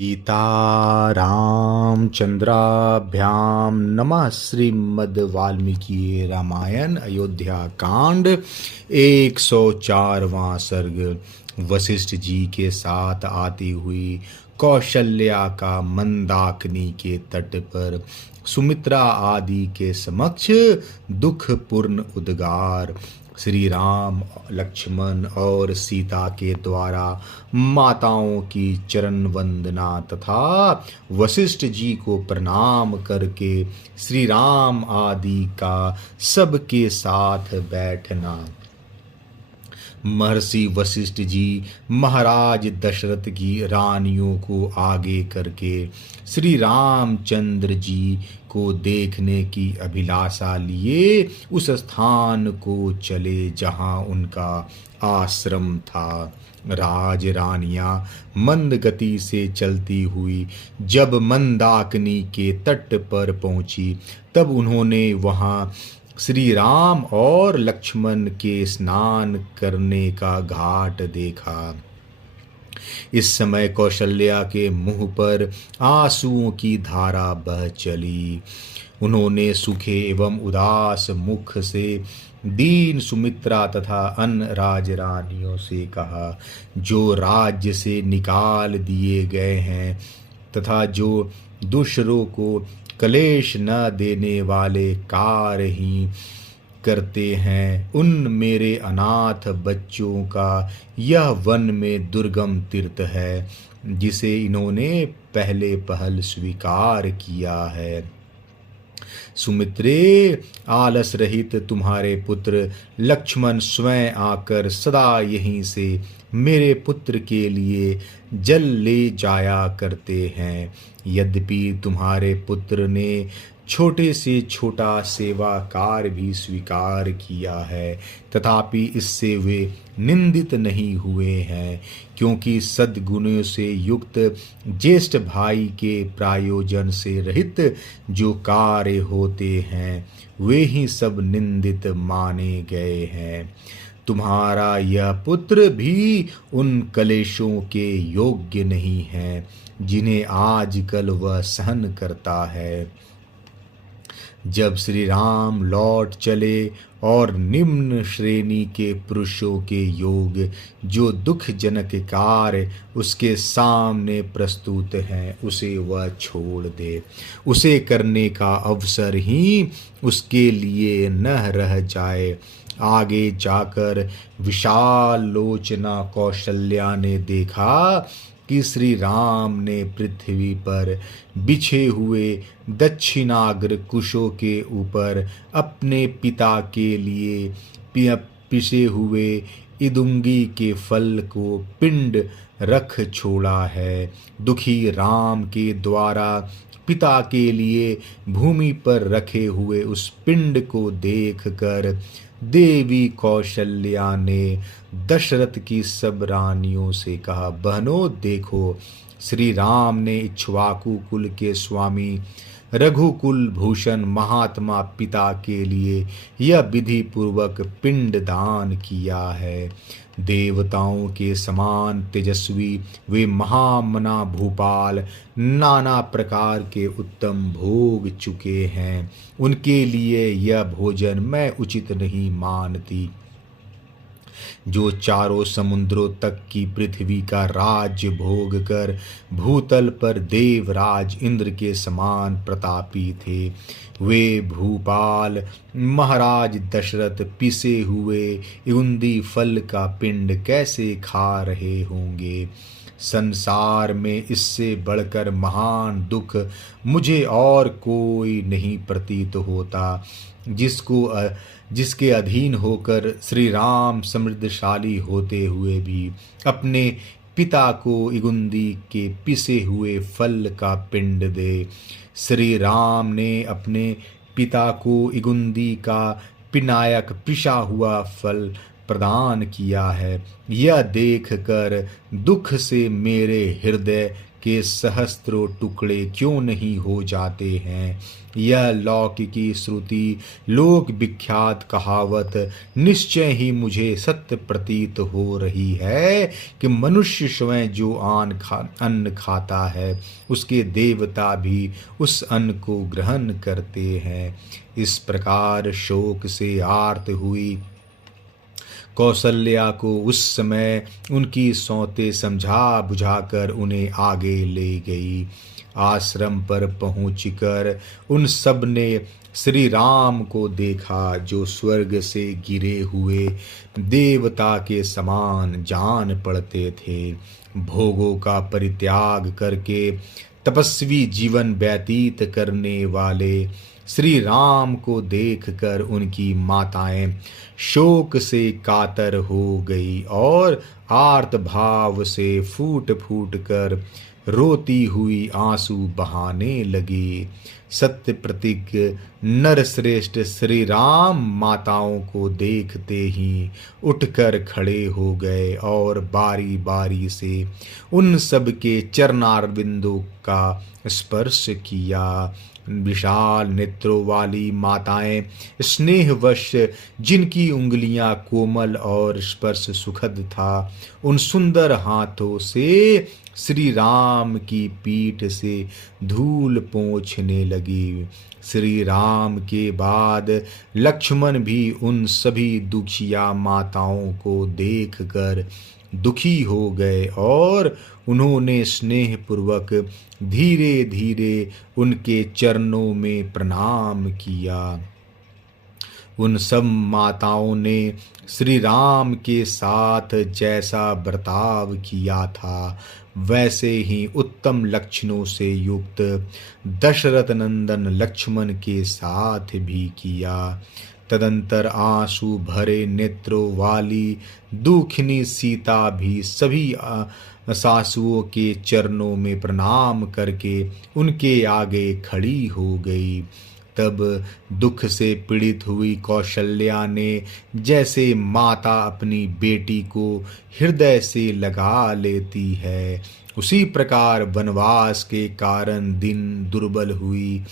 सीता रामचंद्राभ्याम नमः। श्रीमद् वाल्मीकि रामायण अयोध्या कांड 104वां सर्ग। वशिष्ठ जी के साथ आती हुई कौशल्या का मंदाकिनी के तट पर सुमित्रा आदि के समक्ष दुखपूर्ण उद्गार। श्री राम, लक्ष्मण और सीता के द्वारा माताओं की चरण वंदना तथा वशिष्ठ जी को प्रणाम करके श्री राम आदि का सबके साथ बैठना। महर्षि वशिष्ठ जी महाराज दशरथ की रानियों को आगे करके श्री रामचंद्र जी को देखने की अभिलाषा लिए उस स्थान को चले जहां उनका आश्रम था। राज रानियां मंद गति से चलती हुई जब मंदाकिनी के तट पर पहुंची तब उन्होंने वहां श्री राम और लक्ष्मण के स्नान करने का घाट देखा। इस समय कौशल्या के मुंह पर आंसुओं की धारा बह चली। उन्होंने सूखे एवं उदास मुख से दीन सुमित्रा तथा अन्य राजरानियों से कहा, जो राज्य से निकाल दिए गए हैं तथा जो दूसरों को कलेश न देने वाले कार्य ही करते हैं, उन मेरे अनाथ बच्चों का यह वन में दुर्गम तीर्थ है जिसे इन्होंने पहले पहल स्वीकार किया है। सुमित्रे, आलस रहित तुम्हारे पुत्र लक्ष्मण स्वयं आकर सदा यहीं से मेरे पुत्र के लिए जल ले जाया करते हैं। यद्यपि तुम्हारे पुत्र ने छोटे से छोटा सेवा कार्य भी स्वीकार किया है, तथापि इससे वे निंदित नहीं हुए हैं, क्योंकि सद्गुणों से युक्त ज्येष्ठ भाई के प्रायोजन से रहित जो कार्य होते हैं वे ही सब निंदित माने गए हैं। तुम्हारा यह पुत्र भी उन कलेशों के योग्य नहीं है जिन्हें आजकल वह सहन करता है। जब श्री राम लौट चले और निम्न श्रेणी के पुरुषों के योग जो दुखजनक कार्य उसके सामने प्रस्तुत हैं उसे वह छोड़ दे, उसे करने का अवसर ही उसके लिए न रह जाए। आगे जाकर विशाल लोचना कौशल्या ने देखा कि श्री राम ने पृथ्वी पर बिछे हुए दक्षिणाग्र कुशों के ऊपर अपने पिता के लिए पिसे हुए इदुंगी के फल को पिंड रख छोड़ा है। दुखी राम के द्वारा पिता के लिए भूमि पर रखे हुए उस पिंड को देखकर देवी कौशल्या ने दशरथ की सब रानियों से कहा, बहनों देखो, श्री राम ने इक्ष्वाकु कुल के स्वामी रघुकुल भूषण महात्मा पिता के लिए यह विधि पूर्वक पिंड दान किया है। देवताओं के समान तेजस्वी वे महामना भूपाल नाना प्रकार के उत्तम भोग चुके हैं, उनके लिए यह भोजन मैं उचित नहीं मानती। जो चारों समुद्रों तक की पृथ्वी का राज्य भोग कर भूतल पर देवराज इंद्र के समान प्रतापी थे, वे भूपाल महाराज दशरथ पिसे हुए इउंदी फल का पिंड कैसे खा रहे होंगे। संसार में इससे बढ़कर महान दुख मुझे और कोई नहीं प्रतीत होता, जिसके अधीन होकर श्री राम समृद्धशाली होते हुए भी अपने पिता को इगुंदी के पिसे हुए फल का पिंड दे। श्री राम ने अपने पिता को इगुंदी का पिनायक पिसा हुआ फल प्रदान किया है। यह देखकर दुख से मेरे हृदय के सहस्त्रों टुकड़े क्यों नहीं हो जाते हैं। यह लौकिकी श्रुति, लोक विख्यात कहावत निश्चय ही मुझे सत्य प्रतीत हो रही है कि मनुष्य स्वयं जो अन्न खाता है, उसके देवता भी उस अन्न को ग्रहण करते हैं। इस प्रकार शोक से आर्त हुई कौशल्या को उस समय उनकी सौतें समझा बुझाकर उन्हें आगे ले गई। आश्रम पर पहुंचकर उन सब ने श्री राम को देखा, जो स्वर्ग से गिरे हुए देवता के समान जान पड़ते थे। भोगों का परित्याग करके तपस्वी जीवन व्यतीत करने वाले श्री राम को देखकर उनकी माताएं शोक से कातर हो गई और आर्त भाव से फूट फूट कर रोती हुई आंसू बहाने लगी। सत्य प्रतिज्ञ नरश्रेष्ठ श्री राम माताओं को देखते ही उठकर खड़े हो गए और बारी बारी से उन सब के चरणारविंदों का स्पर्श किया। विशाल नेत्रों वाली माताएं स्नेहवश, जिनकी उंगलियां कोमल और स्पर्श सुखद था, उन सुंदर हाथों से श्री राम की पीठ से धूल पोंछने लगी। श्री राम के बाद लक्ष्मण भी उन सभी दुखिया माताओं को देखकर दुखी हो गए और उन्होंने स्नेह पूर्वक धीरे धीरे उनके चरणों में प्रणाम किया। उन सब माताओं ने श्री राम के साथ जैसा बर्ताव किया था, वैसे ही उत्तम लक्षणों से युक्त दशरथ नंदन लक्ष्मण के साथ भी किया। तदंतर आंसू भरे नेत्रों वाली दुखिनी सीता भी सभी सासुओं के चरणों में प्रणाम करके उनके आगे खड़ी हो गई। तब दुख से पीड़ित हुई कौशल्या ने जैसे माता अपनी बेटी को हृदय से लगा लेती है, उसी प्रकार वनवास के कारण दिन दुर्बल हुई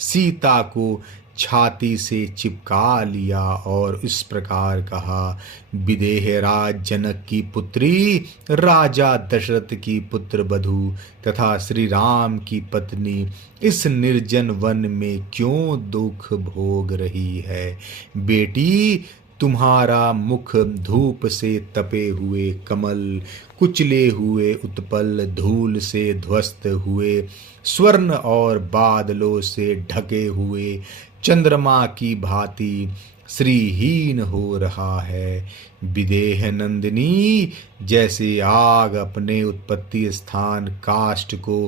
सीता को छाती से चिपका लिया और इस प्रकार कहा, विदेहराज जनक की पुत्री, राजा दशरथ की पुत्र बधू तथा श्री राम की पत्नी इस निर्जन वन में क्यों दुख भोग रही है। बेटी, तुम्हारा मुख धूप से तपे हुए कमल, कुचले हुए उत्पल, धूल से ध्वस्त हुए स्वर्ण और बादलों से ढके हुए चंद्रमा की भांति श्रीहीन हो रहा है। विदेह नंदिनी, जैसे आग अपने उत्पत्ति स्थान काष्ठ को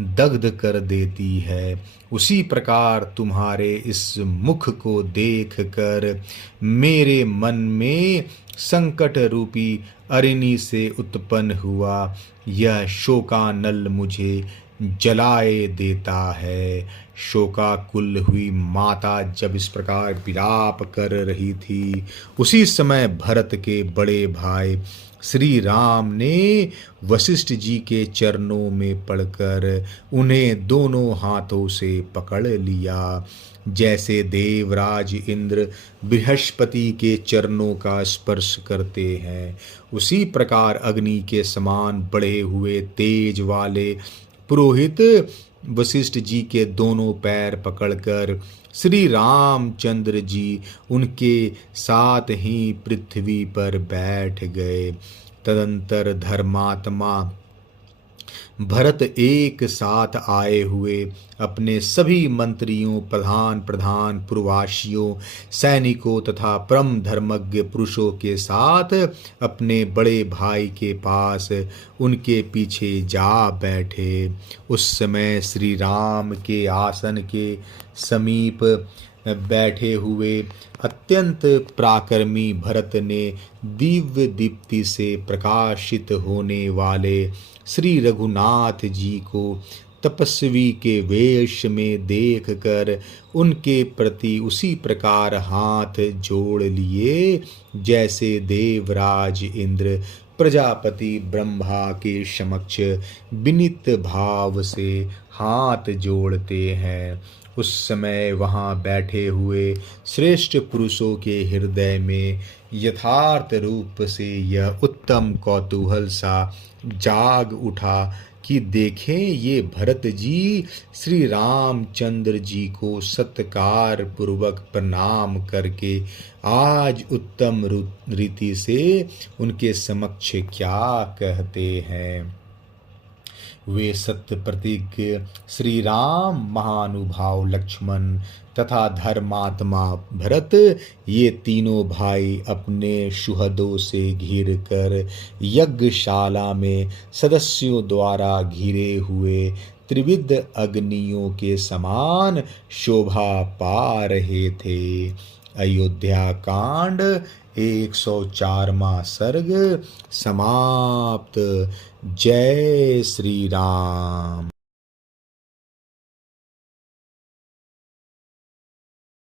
दग्ध कर देती है, उसी प्रकार तुम्हारे इस मुख को देख कर मेरे मन में संकट रूपी अरिणी से उत्पन्न हुआ यह शोकानल मुझे जलाए देता है। शोकाकुल हुई माता जब इस प्रकार विलाप कर रही थी, उसी समय भरत के बड़े भाई श्री राम ने वशिष्ठ जी के चरणों में पड़कर उन्हें दोनों हाथों से पकड़ लिया। जैसे देवराज इंद्र बृहस्पति के चरणों का स्पर्श करते हैं, उसी प्रकार अग्नि के समान बढ़े हुए तेज वाले पुरोहित वशिष्ठ जी के दोनों पैर पकड़कर श्री रामचंद्र जी उनके साथ ही पृथ्वी पर बैठ गए। तदंतर धर्मात्मा भरत एक साथ आए हुए अपने सभी मंत्रियों, प्रधान पुरवासियों, सैनिकों तथा परम धर्मज्ञ पुरुषों के साथ अपने बड़े भाई के पास उनके पीछे जा बैठे। उस समय श्री राम के आसन के समीप बैठे हुए अत्यंत पराक्रमी भरत ने दिव्य दीप्ति से प्रकाशित होने वाले श्री रघुनाथ जी को तपस्वी के वेश में देखकर उनके प्रति उसी प्रकार हाथ जोड़ लिए जैसे देवराज इंद्र प्रजापति ब्रह्मा के समक्ष विनीत भाव से हाथ जोड़ते हैं। उस समय वहाँ बैठे हुए श्रेष्ठ पुरुषों के हृदय में यथार्थ रूप से यह उत्तम कौतूहल सा जाग उठा कि देखें ये भरत जी श्री रामचंद्र जी को सत्कार पूर्वक प्रणाम करके आज उत्तम रीति से उनके समक्ष क्या कहते हैं। वे सत्य प्रतिज्ञ श्री राम, महानुभाव लक्ष्मण तथा धर्मात्मा भरत, ये तीनों भाई अपने सुहृदों से घिर कर यज्ञशाला में सदस्यों द्वारा घिरे हुए त्रिविध अग्नियों के समान शोभा पा रहे थे। अयोध्या कांड 104वां सर्ग समाप्त। जय श्री राम।